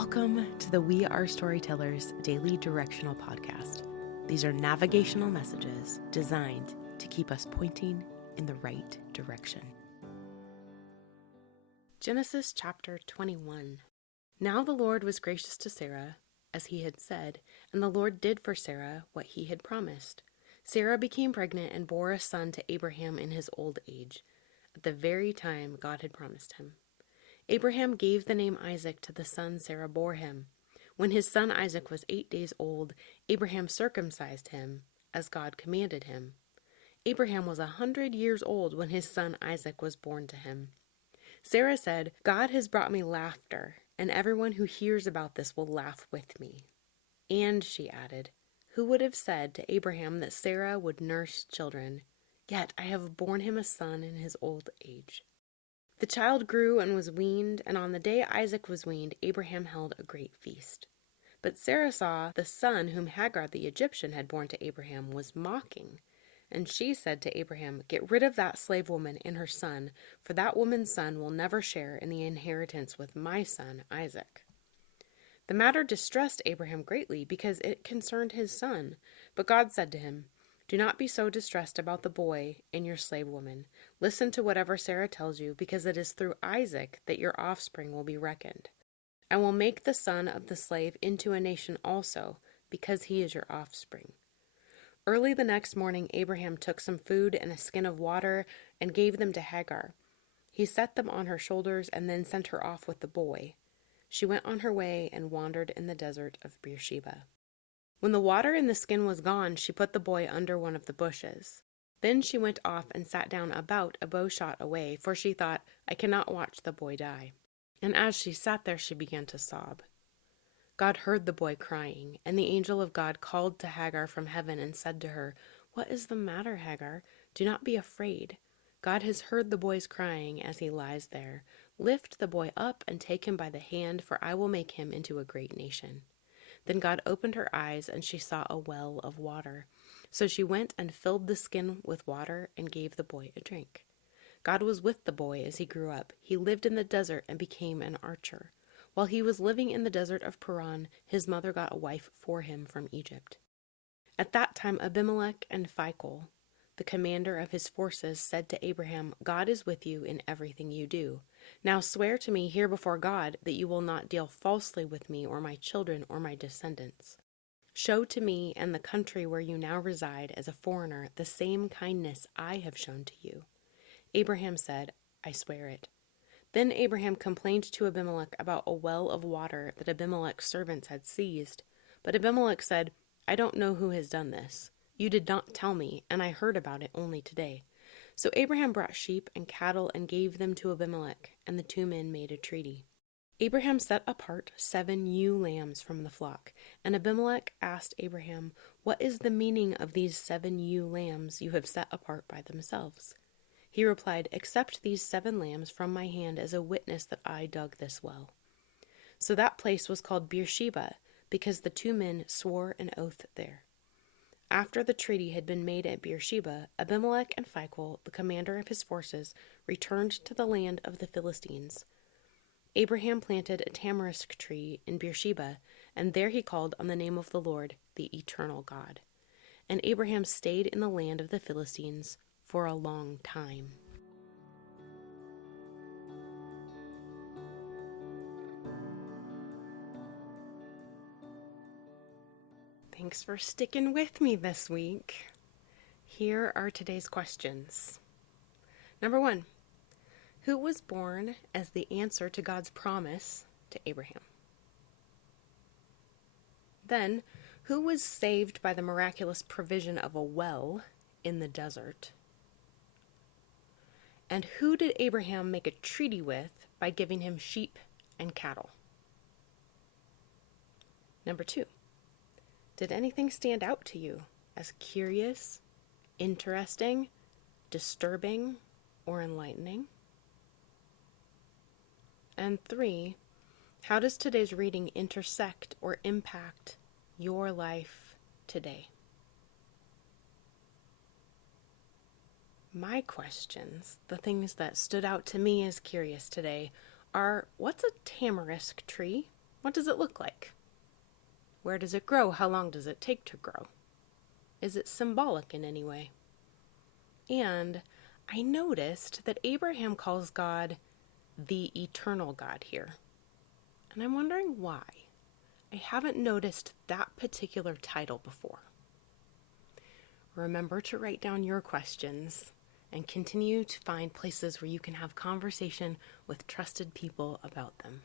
Welcome to the We Are Storytellers Daily Directional Podcast. These are navigational messages designed to keep us pointing in the right direction. Genesis chapter 21. Now the Lord was gracious to Sarah, as he had said, and the Lord did for Sarah what he had promised. Sarah became pregnant and bore a son to Abraham in his old age, at the very time God had promised him. Abraham gave the name Isaac to the son Sarah bore him. When his son Isaac was 8 days old, Abraham circumcised him, as God commanded him. Abraham was 100 years old when his son Isaac was born to him. Sarah said, "God has brought me laughter, and everyone who hears about this will laugh with me." And she added, "Who would have said to Abraham that Sarah would nurse children? Yet I have borne him a son in his old age." The child grew and was weaned, and on the day Isaac was weaned, Abraham held a great feast. But Sarah saw the son whom Hagar the Egyptian had borne to Abraham was mocking. And she said to Abraham, "Get rid of that slave woman and her son, for that woman's son will never share in the inheritance with my son Isaac." The matter distressed Abraham greatly, because it concerned his son. But God said to him, "Do not be so distressed about the boy and your slave woman. Listen to whatever Sarah tells you, because it is through Isaac that your offspring will be reckoned. I will make the son of the slave into a nation also, because he is your offspring." Early the next morning, Abraham took some food and a skin of water and gave them to Hagar. He set them on her shoulders and then sent her off with the boy. She went on her way and wandered in the desert of Beersheba. When the water in the skin was gone, she put the boy under one of the bushes. Then she went off and sat down about a bow shot away, for she thought, "I cannot watch the boy die." And as she sat there, she began to sob. God heard the boy crying, and the angel of God called to Hagar from heaven and said to her, "What is the matter, Hagar? Do not be afraid. God has heard the boy's crying as he lies there. Lift the boy up and take him by the hand, for I will make him into a great nation." Then God opened her eyes, and she saw a well of water. So she went and filled the skin with water and gave the boy a drink. God was with the boy as he grew up. He lived in the desert and became an archer. While he was living in the desert of Paran, his mother got a wife for him from Egypt. At that time Abimelech and Phicol, the commander of his forces, said to Abraham, "God is with you in everything you do. Now swear to me here before God that you will not deal falsely with me or my children or my descendants. Show to me and the country where you now reside as a foreigner the same kindness I have shown to you." Abraham said, "I swear it." Then Abraham complained to Abimelech about a well of water that Abimelech's servants had seized. But Abimelech said, "I don't know who has done this. You did not tell me, and I heard about it only today." So Abraham brought sheep and cattle and gave them to Abimelech, and the two men made a treaty. Abraham set apart 7 ewe lambs from the flock, and Abimelech asked Abraham, "What is the meaning of these 7 ewe lambs you have set apart by themselves?" He replied, "Accept these 7 lambs from my hand as a witness that I dug this well." So that place was called Beersheba, because the two men swore an oath there. After the treaty had been made at Beersheba, Abimelech and Phicol, the commander of his forces, returned to the land of the Philistines. Abraham planted a tamarisk tree in Beersheba, and there he called on the name of the Lord, the eternal God. And Abraham stayed in the land of the Philistines for a long time. Thanks for sticking with me this week. Here are today's questions. Number 1, who was born as the answer to God's promise to Abraham? Then, who was saved by the miraculous provision of a well in the desert? And who did Abraham make a treaty with by giving him sheep and cattle? Number 2, did anything stand out to you as curious, interesting, disturbing, or enlightening? And 3, how does today's reading intersect or impact your life today? My questions, the things that stood out to me as curious today, are: what's a tamarisk tree? What does it look like? Where does it grow? How long does it take to grow? Is it symbolic in any way? And I noticed that Abraham calls God the eternal God here. And I'm wondering why. I haven't noticed that particular title before. Remember to write down your questions and continue to find places where you can have conversation with trusted people about them.